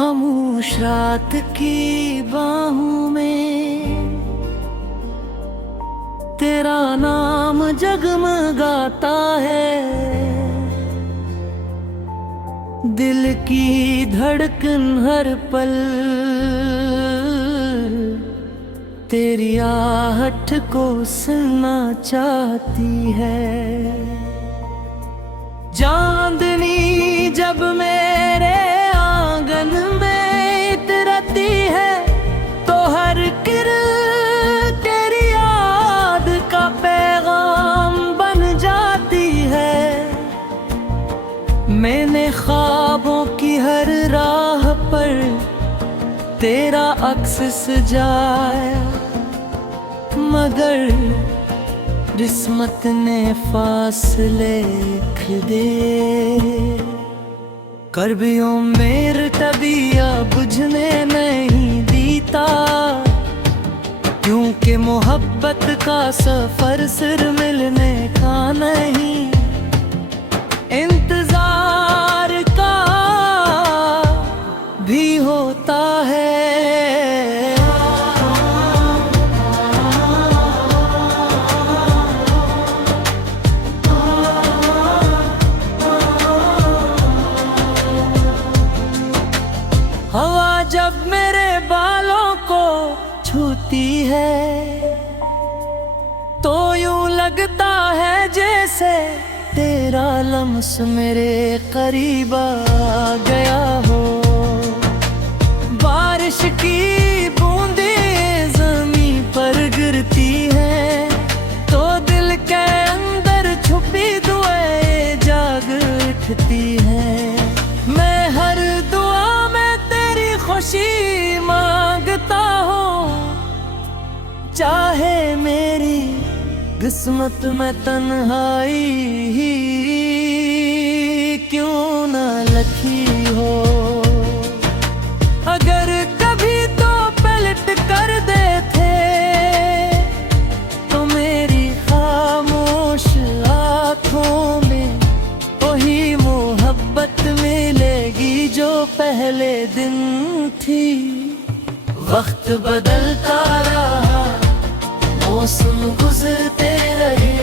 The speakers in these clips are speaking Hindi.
खामोश रात की बाहों में तेरा नाम जगमगाता है। दिल की धड़कन हर पल तेरी आहट को सुनना चाहती है। चांदनी जब मेरे आंगन में इतरती है तो हर किरण तेरी याद का पैगाम बन जाती है। मैंने ख्वाबों की हर राह पर तेरा अक्स सजाया, मगर किस्मत ने फासले लिख दे। करबियों मेरे तबिया बुझने नहीं दीता, क्योंकि मोहब्बत का सफर सिर मिलने का नहीं। इंतजार का भी होता है। हवा जब मेरे बालों को छूती है तो यूं लगता है जैसे तेरा लम्स मेरे करीब आ गया हो। बारिश की बूंदें ज़मीं पर गिरती हैं तो दिल के अंदर छुपी दुआएं जाग उठती हैं। मैं हर दुआ में तेरी खुशी मांगता हूँ, चाहे मेरी किस्मत में तन्हाई ही क्यों ना लिखी हो। अगर कभी तो पलट कर देते तो मेरी खामोश आँखों में वही मोहब्बत मिलेगी जो पहले दिन थी। वक्त बदलता रहा, मौसम गुजरते रहे,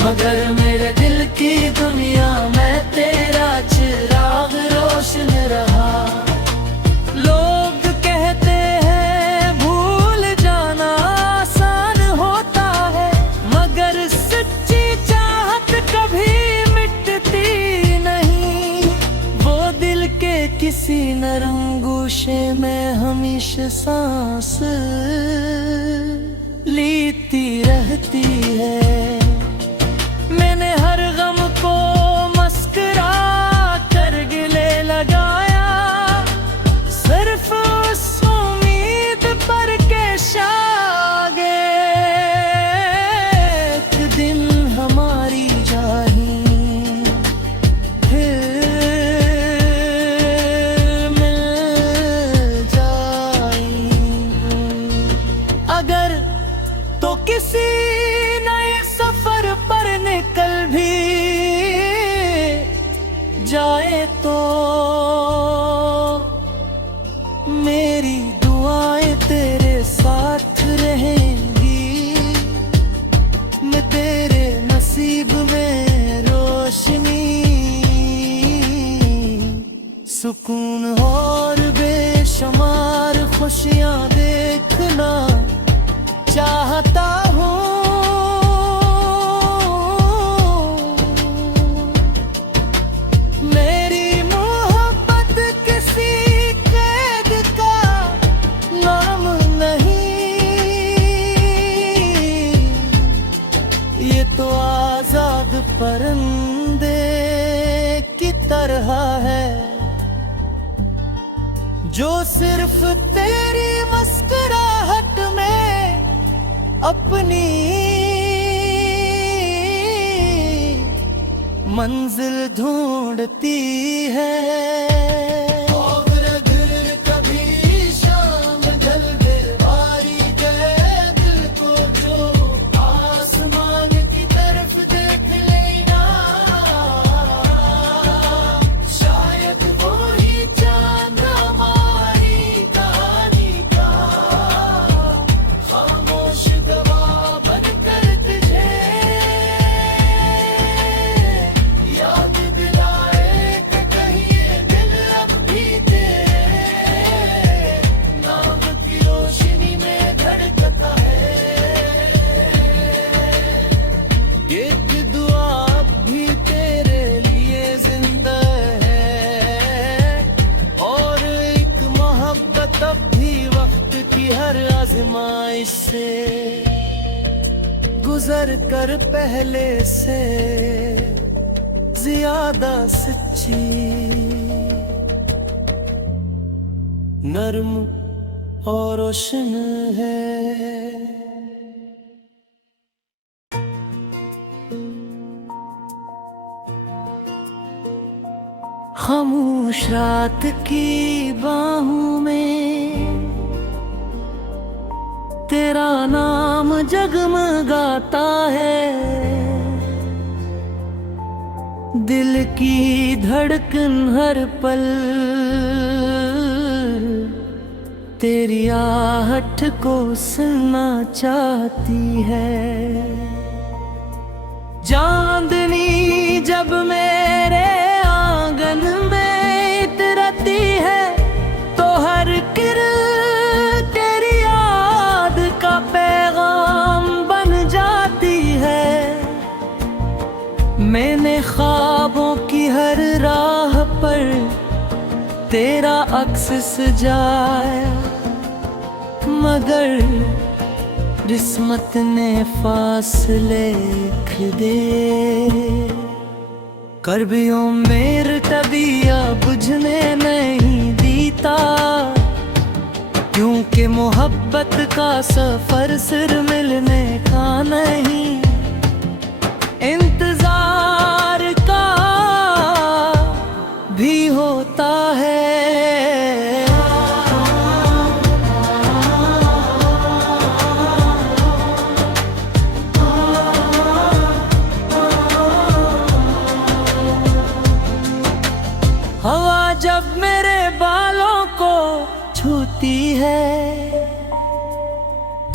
मगर मेरे दिल की दुनिया में तेरा चिराग रोशन रहा। लोग कहते हैं भूल जाना आसान होता है, मगर सच्ची चाहत कभी मिटती नहीं। वो दिल के किसी नरम गोशे में हमेशा सांस लेती रहती है। मैंने हर गम को मस्कुरा कर गले लगाया, सिर्फ उस उम्मीद पर के शायद एक दिन हमारी जाही फिर मिल जाएंगी। अगर तो किसी नए सफर पर निकल भी जाए तो मेरी दुआएं तेरे साथ रहेंगी। मैं तेरे नसीब में रोशनी, सुकून और बेशुमार खुशियां देखना चाहता हूँ। मेरी मोहब्बत किसी कैद का नाम नहीं, ये तो आजाद परिंदे की तरह है जो सिर्फ तेरी मुस्कुराहट में अपनी मंजिल ढूंढती है। कभी शाम ढल गए बारी गए दिल को जो आसमान की तरफ देख लेना, शायद वो ही चांद हमारा से गुजर कर पहले से ज्यादा सच्ची, नर्म और रोशन है। खामोश रात की बाहों में तेरा नाम जगमगाता है, दिल की धड़कन हर पल तेरी आहट को सुनना चाहती है। चांदनी जब मेरे आंगन में इतरती है तो हर किरण तेरी याद का पैगाम बन जाती है। मैंने ख्वाबों की हर राह पर तेरा अक्स सजाया, मगर किस्मत ने फासले लिख दे। कर भी मेरे तबिया बुझने नहीं दीता, क्योंकि मोहब्बत का सफर सिर मिलने का नहीं, इंतजार का भी होता है। हवा जब मेरे बालों को छूती है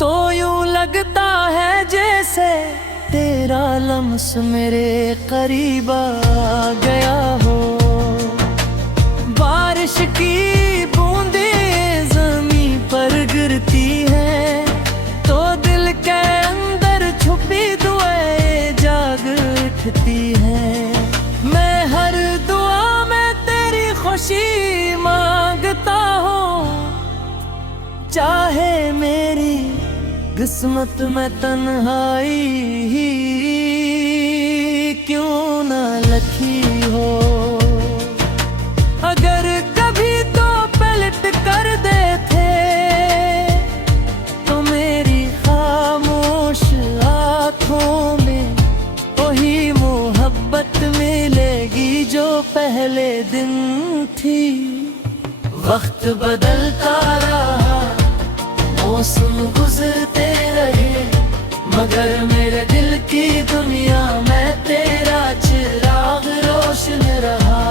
तो यूं लगता है जैसे तेरा लम्स मेरे करीब आ गया हो। बारिश की बूंदें ज़मीं पर गिरती हैं तो दिल के अंदर छुपी दुआएं जाग उठती हैं। मैं हर दुआ में तेरी खुशी मांगता हूँ, चाहे मेरी किस्मत में तन्हाई ही क्यों ना लिखी हो। अगर कभी तो पलट कर देते तो मेरी खामोश आँखों में वही मोहब्बत मिलेगी जो पहले दिन थी। वक्त बदलता रहा, मौसम गुजरते रहे, मगर मेरे दिल की दुनिया में तेरा चिराग रोशन रहा।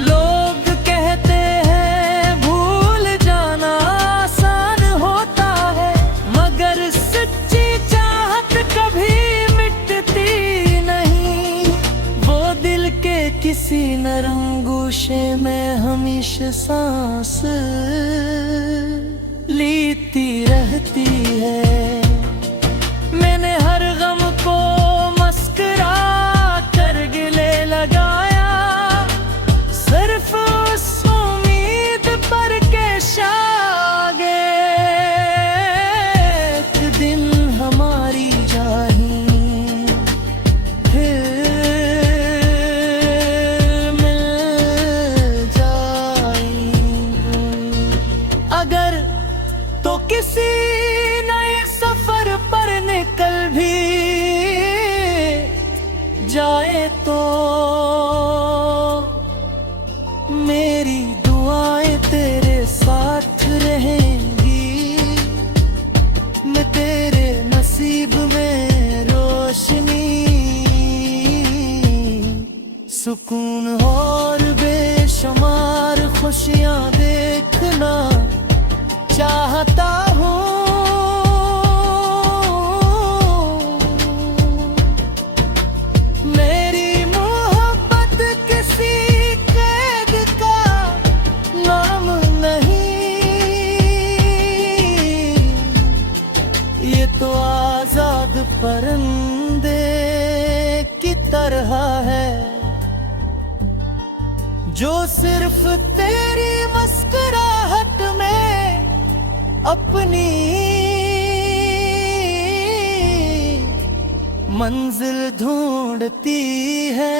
लोग कहते हैं भूल जाना आसान होता है, मगर सच्ची चाहत कभी मिटती नहीं। वो दिल के किसी नरम गोशे में हमेशा सांस लेती रहती है। मैंने हर गम को मस्कुरा कर गिले लगाया, सिर्फ उस उम्मीद पर के शायद एक दिन हमारी जाही फिर मिल जाएंगी। अगर तो किसी नए सफर पर निकल भी जाए तो मेरी दुआएं तेरे साथ रहेंगी। मैं तेरे नसीब में रोशनी, सुकून और बेशुमार खुशियां देखना चाहता हूँ। मेरी मोहब्बत किसी कैद का नाम नहीं, ये तो आजाद परिंदे की तरह है जो सिर्फ तेरी मुस्कुराहट में अपनी मंजिल ढूंढती है।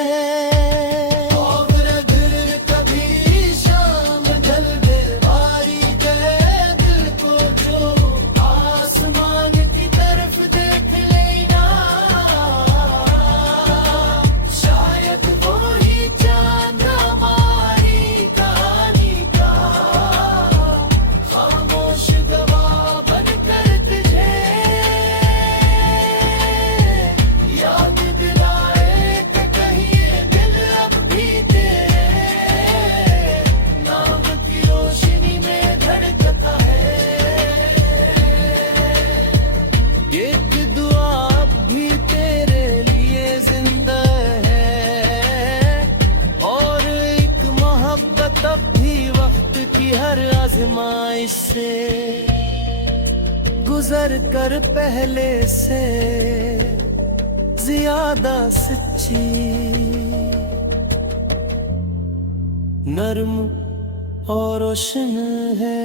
हर आजमाइश से गुजर कर पहले से ज्यादा सच्ची, नर्म और रोशन है।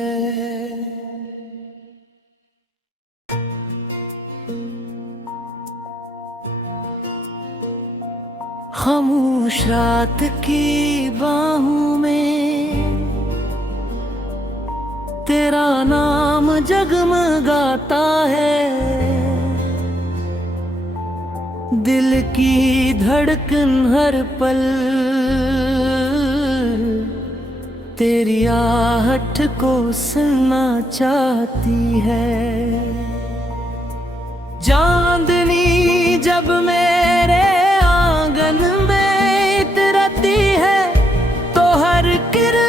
खामोश रात की बाहों में तेरा नाम जगमगाता है। दिल की धड़कन हर पल तेरी आहट को सुनना चाहती है। चांदनी जब मेरे आंगन में इतरती है तो हर किरण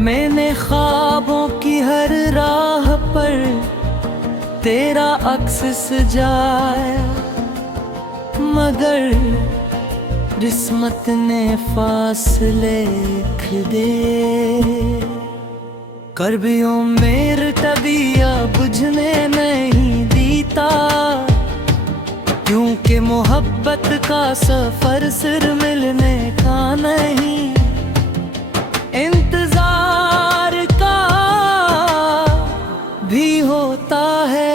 मैंने ख्वाबों की हर राह पर तेरा अक्स सजाया, मगर किस्मत ने फासले लिख दे। करबियों मेरे तबिया बुझने नहीं दीता, क्योंकि मोहब्बत का सफर सिर मिलने का नहीं, इंतजार का भी होता है।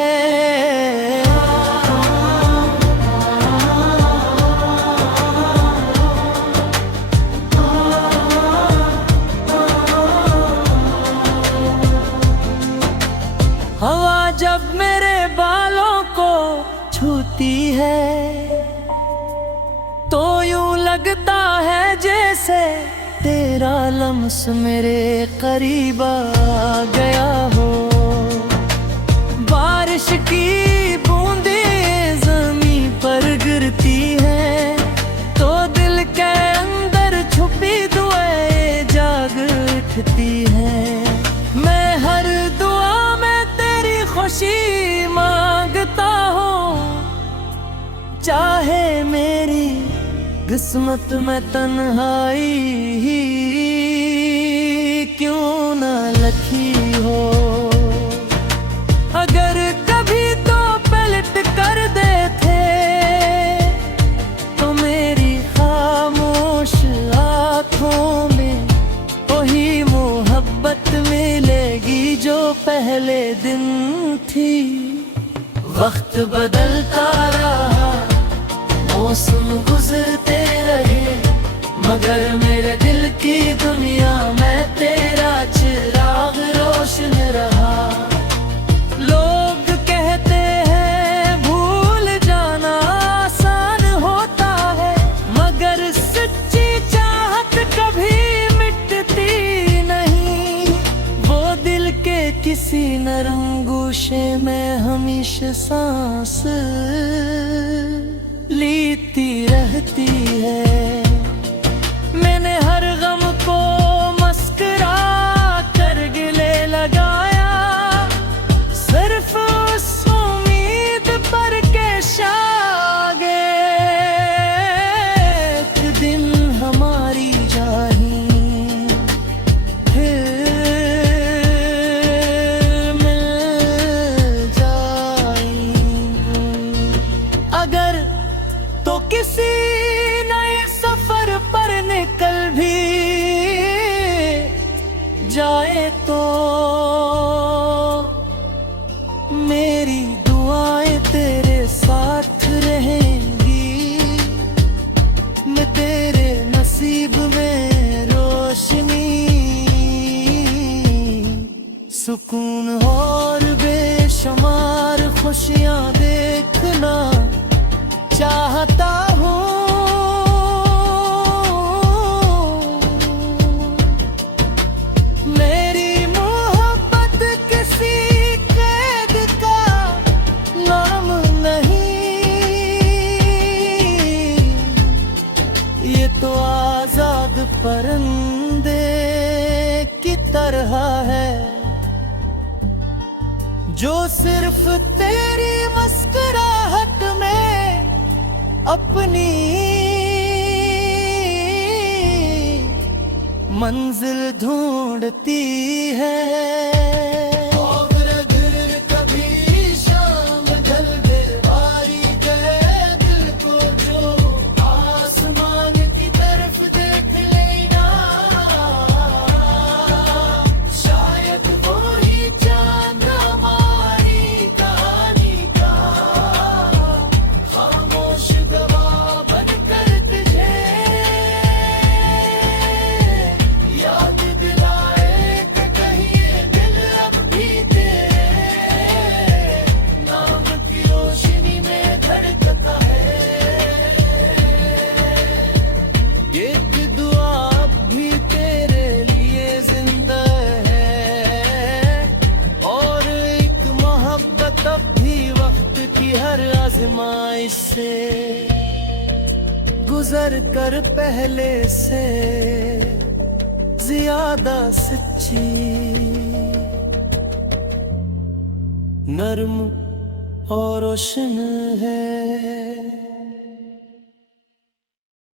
हवा जब मेरे बालों को छूती है तो यूं लगता है जैसे तेरा लम्स मेरे करीब आ गया हो। बारिश की बूंदें ज़मीं पर गिरती हैं तो दिल के अंदर छुपी दुआएं जाग उठती हैं। मैं हर दुआ में तेरी खुशी मांगता हूँ, चाहे मेरी किस्मत में तन्हाई ही क्यों न लिखी हो। अगर कभी तो पलट कर देते तो मेरी खामोश आँखों में वही मोहब्बत मिलेगी जो पहले दिन थी। वक्त बदलता रहा, मौसम गुजरते रहे, मगर मेरे दिल की दुनिया में तेरा चिराग रोशन रहा। लोग कहते हैं भूल जाना आसान होता है, मगर सच्ची चाहत कभी मिटती नहीं। वो दिल के किसी नरम गोशे में हमेशा सांस लेती रहती है। मैंने हर गम को मस्कुरा कर गिले लगाया, सिर्फ उस उम्मीद पर के शागे एक दिन हमारी जाही फिर मिल जाएंगी। अगर तो किसी नए सफर खामोशियां देखना चाहता हूँ। मेरी मोहब्बत किसी कैद का नाम नहीं, ये तो आजाद परिंदे की तरह है जो सिर्फ तेरी मुस्कुराहट में अपनी मंजिल ढूंढती है। कभी शाम ढलने वाली है, दिल को जो आसमान की तरफ देख लेना, शायद वो ही चांद हमारी कहानी का खामोश गवाह बनकर तुझे याद दिलाए कि कहीं दिल अब भी तेरे नाम की रोशनी में धड़कता है। एक दुआ अब भी तेरे लिए जिंदा है, और एक मोहब्बत अब भी वक्त की हर आजमाइश से गुजर कर पहले से ज्यादा सच्ची, नर्म और रोशन है।